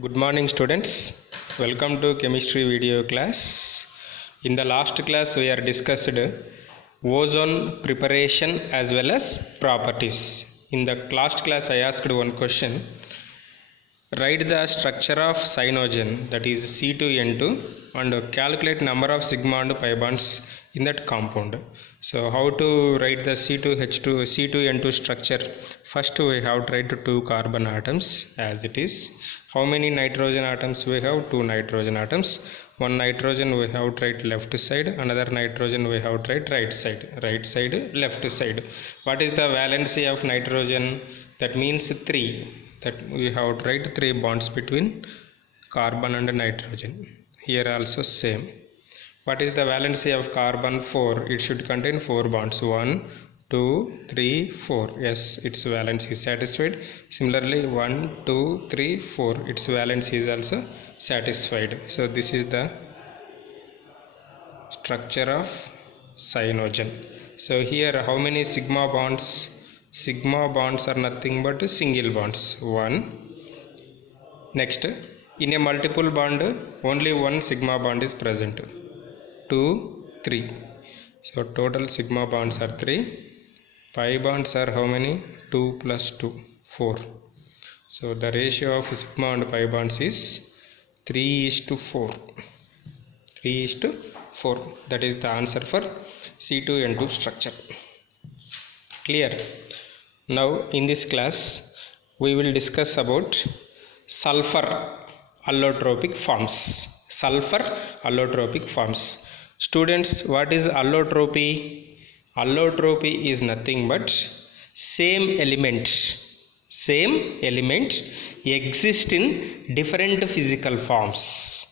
Good morning students, welcome to chemistry video class. In the last class we are discussed ozone preparation as well as properties. In the last class I asked one question, write the structure of cyanogen, that is C2N2, and calculate number of sigma and pi bonds in that compound. So how to write the C2N2 structure? First we have to write two carbon atoms as it is. How many nitrogen atoms we have? Two nitrogen atoms. One nitrogen we have to write left side, another nitrogen we have to write right side, left side. What is the valency of nitrogen? That means 3. That we have to write 3 bonds between carbon and nitrogen. Here also same. What is the valency of carbon? 4. It should contain 4 bonds. 1, 2, 3, 4. Yes, its valence is satisfied. Similarly 1, 2, 3, 4. Its valence is also satisfied. So this is the structure of cyanogen. So here how many sigma bonds? Sigma bonds are nothing but single bonds. 1. Next, in a multiple bond only one sigma bond is present. 2, 3. So total sigma bonds are 3. Pi bonds are how many? 2 plus 2, 4. So the ratio of sigma and pi bonds is 3:4. 3:4. That is the answer for C2N2 structure. Clear? Now in this class we will discuss about sulfur allotropic forms. Sulfur allotropic forms. Students, what is allotropy? Allotropy is nothing but same element exist in different physical forms.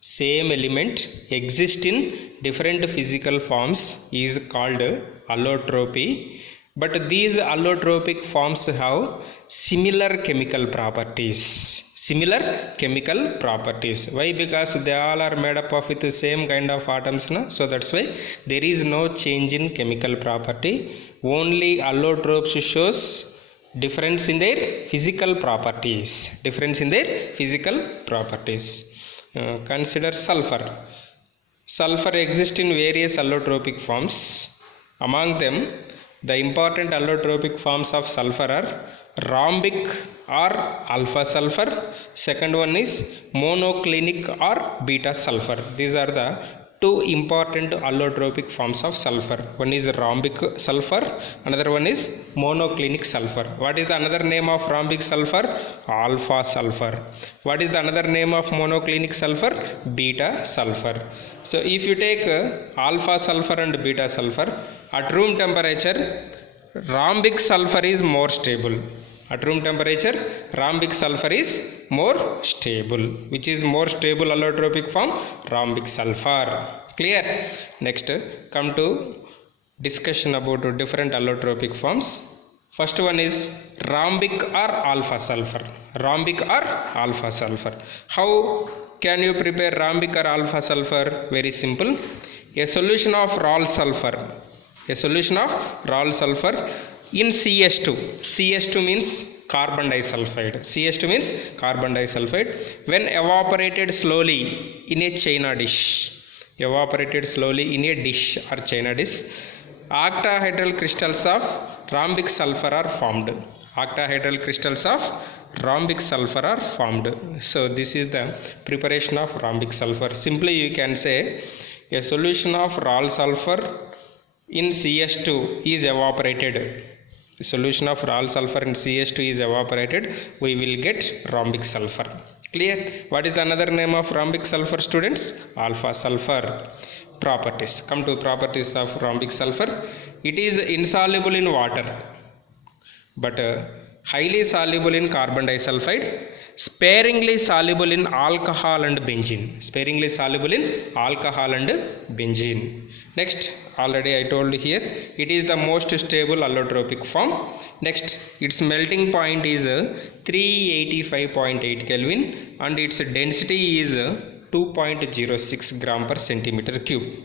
Same element exist in different physical forms is called allotropy. But these allotropic forms have similar chemical properties. Why? Because they all are made up of with the same kind of atoms, na? So that's why there is no change in chemical property. Only allotropes shows difference in their physical properties. Consider sulfur. Sulfur exists in various allotropic forms. Among them, the important allotropic forms of sulfur are rhombic or alpha sulfur. Second one is monoclinic or beta sulfur. These are the two important allotropic forms of sulfur. One is rhombic sulfur, another one is monoclinic sulfur. What is the another name of rhombic sulfur? Alpha sulfur. What is the another name of monoclinic sulfur? Beta sulfur. So if you take alpha sulfur and beta sulfur, at room temperature rhombic sulfur is more stable. At room temperature rhombic sulfur is more stable. Which is more stable allotropic form? Rhombic sulfur. Clear? Next, come to discussion about different allotropic forms. First one is rhombic or alpha sulfur. How can you prepare rhombic or alpha sulfur? Very simple. A solution of Rall sulfur in CH2. CH2 means carbon disulfide. When evaporated slowly in a china dish. Octahedral crystals of rhombic sulfur are formed. So this is the preparation of rhombic sulfur. Simply you can say a solution of Rall sulfur in CH2 is evaporated. The solution of Rall sulfur in CH2 is evaporated. We will get rhombic sulfur. Clear? What is the another name of rhombic sulfur, students? Alpha sulfur. Properties. Come to properties of rhombic sulfur. It is insoluble in water, but highly soluble in carbon disulfide, sparingly soluble in alcohol and benzene. Next, already I told here, it is the most stable allotropic form. Next, its melting point is 385.8 Kelvin and its density is 2.06 gram per centimeter cube.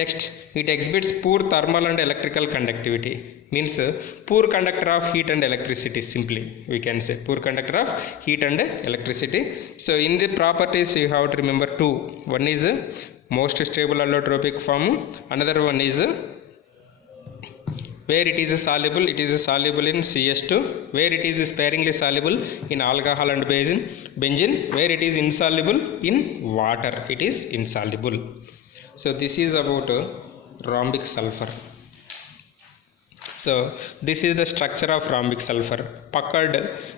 Next, it exhibits poor thermal and electrical conductivity, means poor conductor of heat and electricity. Simply we can say poor conductor of heat and electricity. So in the properties you have to remember two. One is most stable allotropic form, another one is where it is soluble in CH2, where it is sparingly soluble in alcohol and benzene, where it is insoluble in water, it is insoluble. So this is about rhombic sulfur. So this is the structure of rhombic sulfur, puckered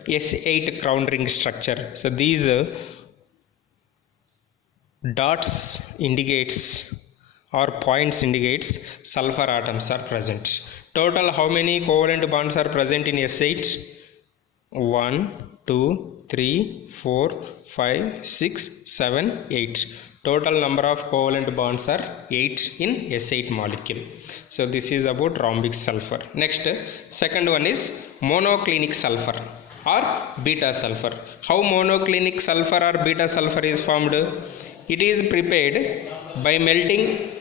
S8 crown ring structure. So these dots indicates or points indicates sulfur atoms are present. Total how many covalent bonds are present in S8? 1, 2, 3, 4, 5, 6, 7, 8. Total number of covalent bonds are 8 in S8 molecule. So this is about rhombic sulfur. Next, second one is monoclinic sulfur or beta sulfur. How monoclinic sulfur or beta sulfur is formed? It is prepared by melting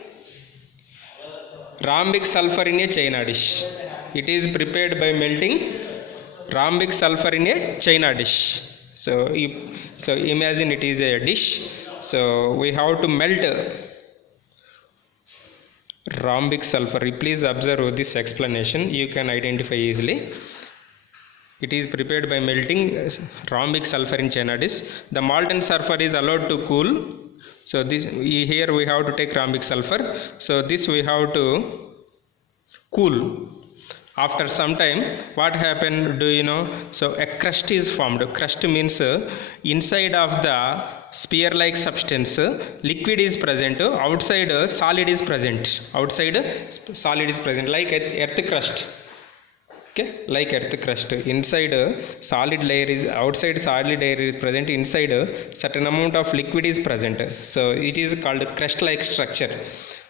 rhombic sulfur in a China dish. It is prepared by melting rhombic sulfur in a China dish. So imagine it is a dish. So we have to melt rhombic sulfur. Please observe this explanation. You can identify easily. It is prepared by melting rhombic sulfur in China dish. The molten sulfur is allowed to cool. So this here we have to take rhombic sulfur. So this we have to cool. After some time, what happened? Do you know? So a crust is formed. Crust means inside of the spear-like substance, liquid is present. Outside solid is present. Outside solid is present, like earth crust. Okay, like earth crust. Inside solid layer is, outside solid layer is present. Inside certain amount of liquid is present. So it is called crust-like structure.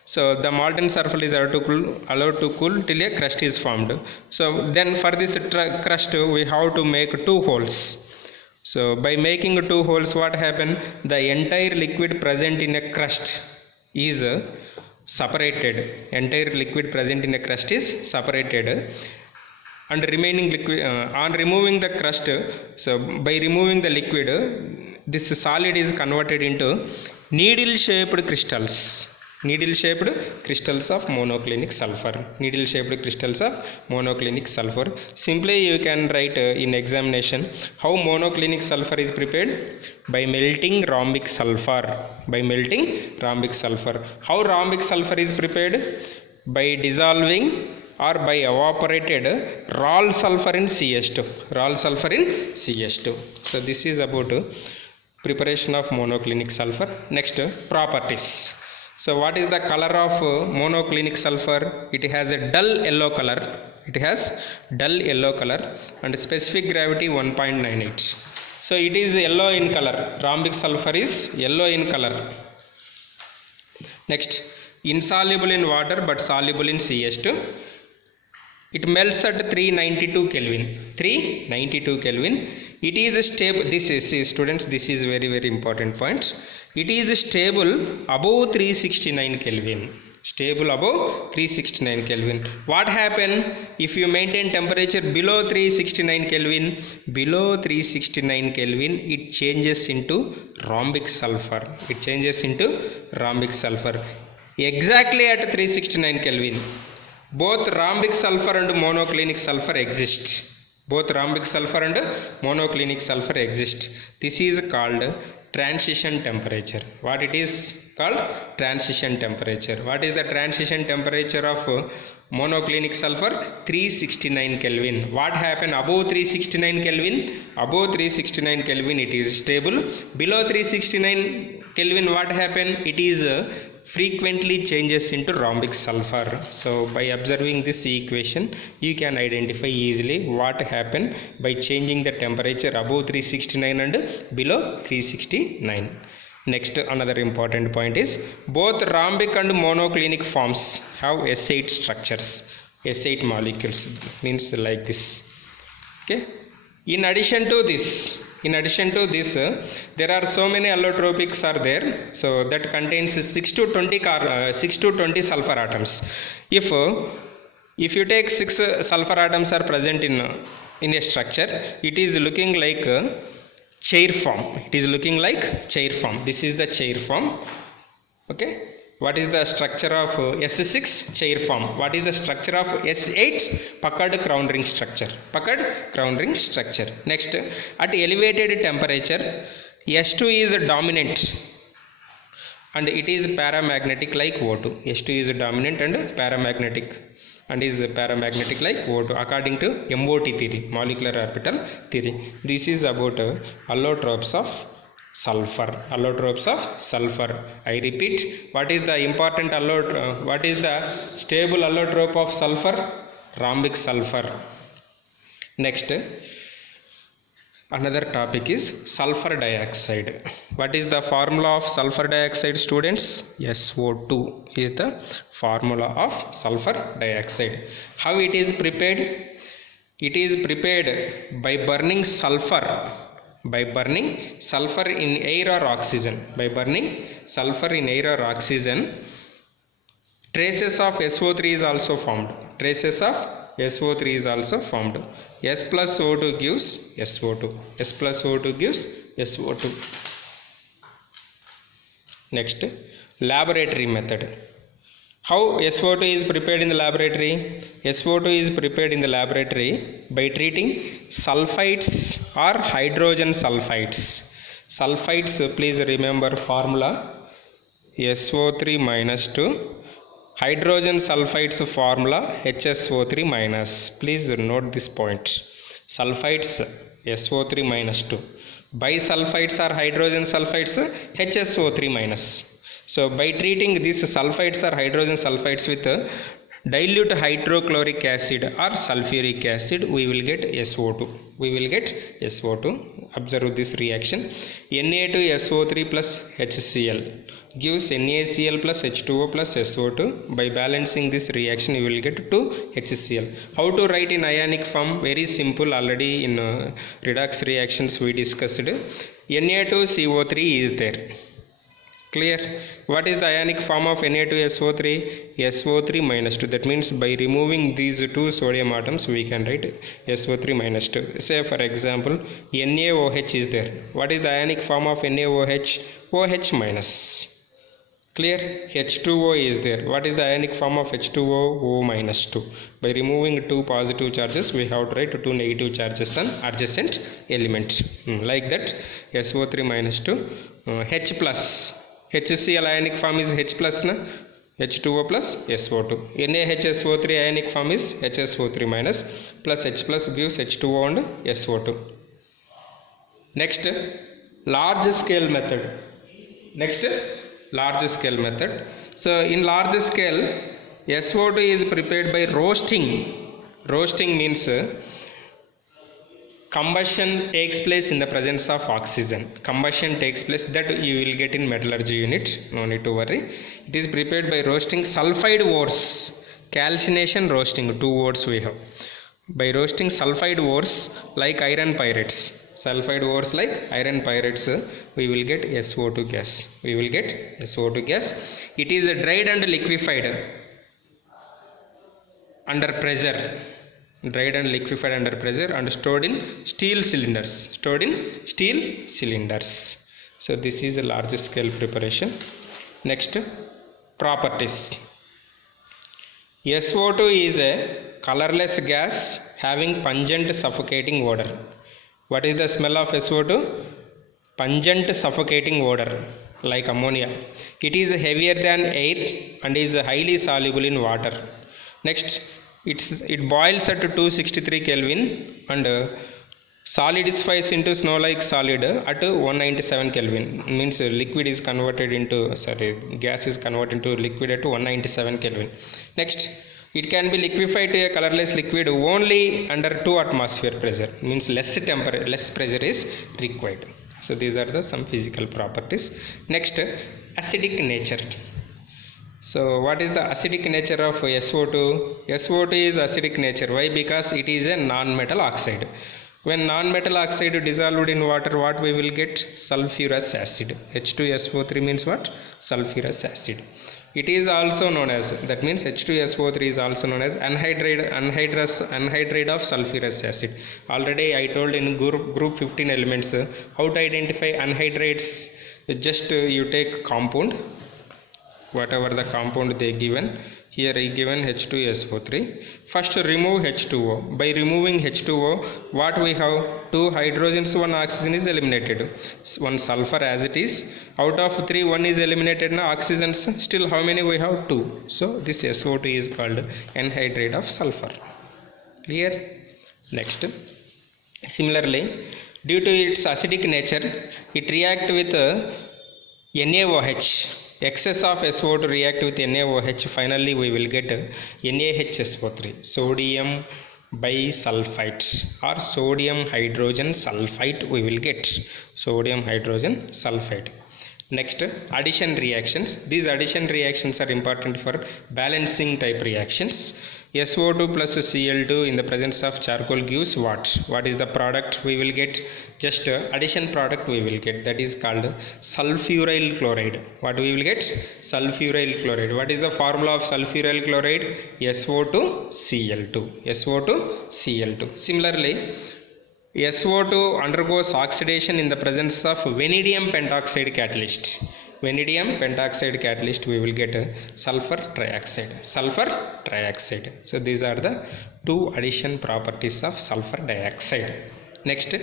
So the molten sulfur is allowed to cool till a crust is formed. So then for this crust we have to make two holes. So by making two holes, what happened? The entire liquid present in a crust is separated. Entire liquid present in a crust is separated. And remaining liquid, on removing the crust, so by removing the liquid, this solid is converted into needle shaped crystals. Needle shaped crystals of monoclinic sulfur. Needle shaped crystals of monoclinic sulfur. Simply you can write in examination how monoclinic sulfur is prepared by melting rhombic sulfur. By melting rhombic sulfur. How rhombic sulfur is prepared? By dissolving or by evaporated raw sulfur in CH2. Raw sulfur in CH2. So this is about preparation of monoclinic sulfur. Next, properties. So what is the color of monoclinic sulfur? It has a dull yellow color. It has dull yellow color and specific gravity 1.98. So it is yellow in color. Rhombic sulfur is yellow in color. Next, insoluble in water but soluble in CH2. It melts at 392 Kelvin. 392 Kelvin. It is stable. This is, see students, this is very important point. It is stable above 369 Kelvin. Stable above 369 Kelvin. What happen if you maintain temperature below 369 Kelvin? Below 369 Kelvin, it changes into rhombic sulfur. It changes into rhombic sulfur. Exactly at 369 Kelvin. Both rhombic sulfur and monoclinic sulfur exist. Both rhombic sulfur and monoclinic sulfur exist. This is called transition temperature. What it is called? Transition temperature. What is the transition temperature of monoclinic sulfur? 369 Kelvin. What happened above 369 Kelvin? Above 369 Kelvin it is stable. Below 369 Kelvin what happened? It is frequently changes into rhombic sulfur. So by observing this equation you can identify easily what happened by changing the temperature above 369 and below 369. Next, another important point is both rhombic and monoclinic forms have S8 structures. S8 molecules means like this. Okay. In addition to this, In addition to this, there are so many allotropics are there, so that contains 6 to 20 sulfur atoms. If you take 6 sulfur atoms are present in a structure, it is looking like chair form. It is looking like chair form. This is the chair form. Okay, what is the structure of S6? Chair form. What is the structure of S8? Puckered crown ring structure. Puckered crown ring structure. Next, at elevated temperature, S2 is dominant and it is paramagnetic like O2. S2 is dominant and paramagnetic and is paramagnetic like O2 according to MOT theory, molecular orbital theory. This is about allotropes of sulfur. Allotropes of sulfur. I repeat, what is the important what is the stable allotrope of sulfur? Rhombic sulfur. Next, another topic is sulfur dioxide. What is the formula of sulfur dioxide, students? SO2 is the formula of sulfur dioxide. How it is prepared? It is prepared by burning sulfur. By burning sulfur in air or oxygen. By burning sulfur in air or oxygen, traces of SO3 is also formed. Traces of SO3 is also formed. S plus O2 gives SO2. S plus O2 gives SO2. Next, laboratory method. How SO2 is prepared in the laboratory? SO2 is prepared in the laboratory by treating sulfides or hydrogen sulfides. Sulfides, please remember formula SO3 minus 2. Hydrogen sulfides formula HSO3 minus. Please note this point. Sulfides SO3 minus 2. Bisulfides or hydrogen sulfides HSO3 minus. So by treating these sulfides or hydrogen sulfides with dilute hydrochloric acid or sulfuric acid, we will get SO2. We will get SO2. Observe this reaction. Na2SO3 plus HCl gives NaCl plus H2O plus SO2. By balancing this reaction, you will get 2HCl. How to write in ionic form? Very simple. Already in redox reactions we discussed. Na2CO3 is there. Clear? What is the ionic form of Na2SO3? SO3 minus 2. That means by removing these two sodium atoms, we can write SO3 minus 2. Say for example, NaOH is there. What is the ionic form of NaOH? OH minus. Clear? H2O is there. What is the ionic form of H2O? O minus 2. By removing two positive charges, we have to write two negative charges on adjacent element. Like that, SO3 minus 2. H plus. HCl ionic form is H plus na? H2O plus SO2. NaHSO3 ionic form is HSO3 minus plus H plus gives H2O and SO2. Next, large scale method. Next, large scale method. So in large scale, SO2 is prepared by roasting. Roasting means combustion takes place in the presence of oxygen. Combustion takes place, that you will get in metallurgy unit. No need to worry. It is prepared by roasting sulfide ores. Calcination roasting, 2 words we have. By roasting sulfide ores like iron pyrites. Sulfide ores like iron pyrites, we will get SO2 gas. We will get SO2 gas. It is dried and liquefied under pressure. Dried and liquefied under pressure and stored in steel cylinders. Stored in steel cylinders. So this is a large scale preparation. Next, properties. SO2 is a colorless gas having pungent suffocating odor. What is the smell of SO2? Pungent suffocating odor like ammonia. It is heavier than air and is highly soluble in water. Next, it boils at 263 Kelvin and solidifies into snow like solid at 197 Kelvin. Means liquid is converted into, gas is converted into liquid at 197 Kelvin. Next, it can be liquefied to a colorless liquid only under 2 atmosphere pressure. Means less pressure is required. So these are some physical properties. Next, acidic nature. So what is the acidic nature of SO2? SO2 is acidic nature. Why? Because it is a non-metal oxide. When non-metal oxide dissolved in water, what we will get? Sulfurous acid. H2SO3 means what? Sulfurous acid. It is also known as, that means H2SO3 is also known as anhydride of sulfurous acid. Already I told in group 15 elements how to identify anhydrides. Just you take compound, whatever the compound they given. Here I given H2SO3. First remove H2O. By removing H2O, what we have? 2 hydrogens, 1 oxygen is eliminated. 1 sulfur as it is. Out of 3, 1 is eliminated. Now oxygens, still how many we have? 2. So this SO2 is called anhydride of sulfur. Clear? Next. Similarly, due to its acidic nature, it reacts with NaOH. Excess of SO2 react with NaOH. Finally we will get NaHSO3, sodium bisulfite or sodium hydrogen sulfite. We will get sodium hydrogen sulfide. Next, addition reactions. These addition reactions are important for balancing type reactions. SO2 plus Cl2 in the presence of charcoal gives what? What is the product we will get? Just addition product we will get, that is called sulfuryl chloride. What we will get? Sulfuryl chloride. What is the formula of sulfuryl chloride? SO2Cl2. SO2Cl2. Similarly, SO2 undergoes oxidation in the presence of vanadium pentoxide catalyst. Vanadium pentoxide catalyst, we will get sulfur trioxide. So these are the 2 addition properties of sulfur dioxide. Next,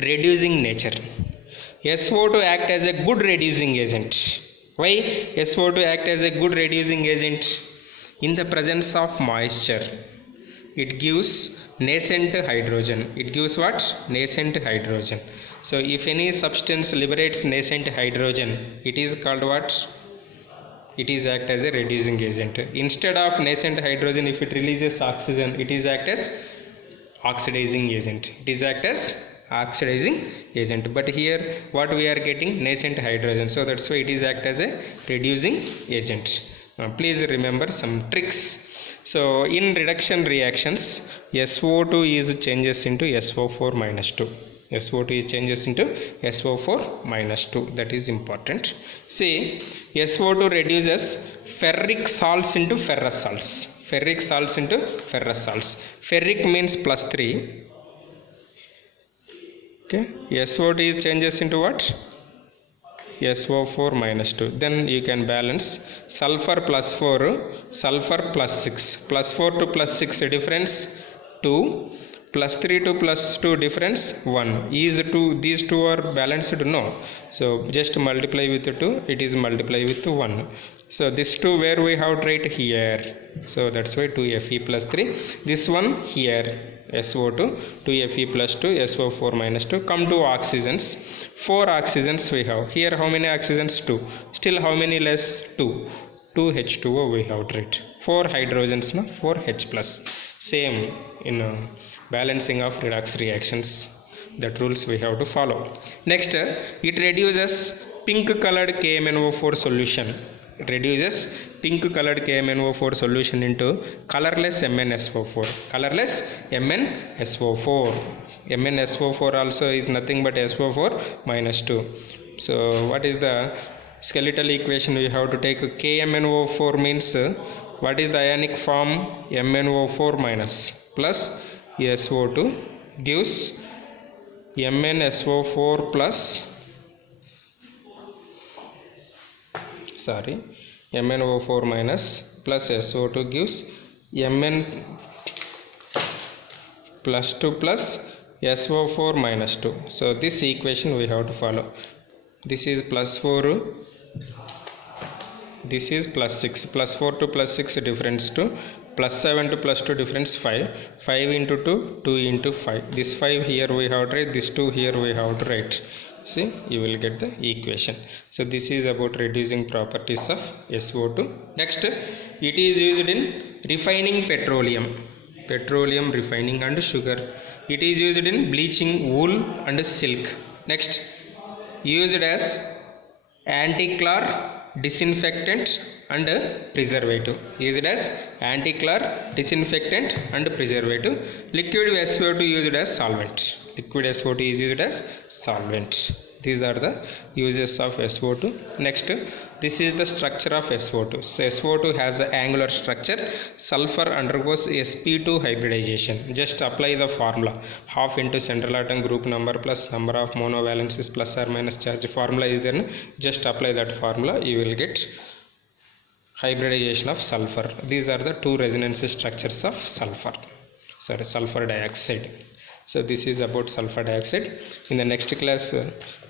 reducing nature. SO2 act as a good reducing agent. Why SO2 act as a good reducing agent? In the presence of moisture, it gives nascent hydrogen. It gives what? Nascent hydrogen. So if any substance liberates nascent hydrogen, it is called what? It is act as a reducing agent. Instead of nascent hydrogen, if it releases oxygen, it is act as oxidizing agent. It is act as oxidizing agent. But here what we are getting? Nascent hydrogen. So that's why it is act as a reducing agent. Please remember some tricks. So in reduction reactions, SO2 is changes into SO4 minus 2. SO2 is changes into SO4 minus 2. That is important. See, SO2 reduces ferric salts into ferrous salts. Ferric salts into ferrous salts. Ferric means plus 3. Okay. SO2 is changes into what? SO4 minus 2. Then you can balance sulfur plus 4, sulfur plus 6. Plus 4 to plus 6 difference 2. Plus 3 to plus 2 difference 1. Is 2, these two are balanced? No. So just multiply with 2, it is multiply with 1. So this 2 where we have to write? Here. So that's why 2Fe plus 3. This one here, SO2, 2Fe plus 2, SO4 minus 2. Come to oxygens. 4 oxygens we have. Here how many oxygens? 2. Still how many less? 2. 2H2O we have to write. 4 hydrogens, no? 4H plus. Same in balancing of redox reactions. That rules we have to follow. Next, it reduces pink colored KMnO4 solution. It reduces pink colored KMnO4 solution into colorless MnSO4. Colorless MnSO4. MnSO4 also is nothing but SO4 minus 2. So what is the skeletal equation? We have to take KMnO4 means what is the ionic form? MnO4 minus plus SO2 gives MnSO4 plus MnO4 minus plus SO2 gives Mn plus 2 plus SO4 minus 2. So this equation we have to follow. This is plus 4, this is plus 6. Plus 4 to plus 6 difference 2. Plus 7 to plus 2 difference 5. 5 into 2, 2 into 5. This 5 here we have to write, this 2 here we have to write. See, you will get the equation. So this is about reducing properties of SO2. Next, it is used in refining petroleum. Petroleum refining and sugar. It is used in bleaching wool and silk. Next, used as anti-clar disinfectant and preservative. Used as anti-clog, disinfectant and preservative. Liquid SO2 used as solvent. Liquid SO2 is used as solvent. These are the uses of SO2. Next, this is the structure of SO2. So SO2 has an angular structure. Sulfur undergoes sp2 hybridization. Just apply the formula. Half into central atom group number plus number of monovalences plus or minus charge. Formula is there. Just apply that formula. You will get hybridization of sulfur. These are the two resonance structures of sulfur. Sorry, sulfur dioxide. So this is about sulfur dioxide. In the next class,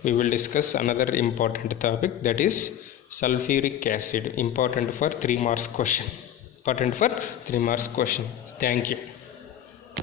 we will discuss another important topic, that is sulfuric acid. Important for 3 marks question. Important for 3 marks question. Thank you.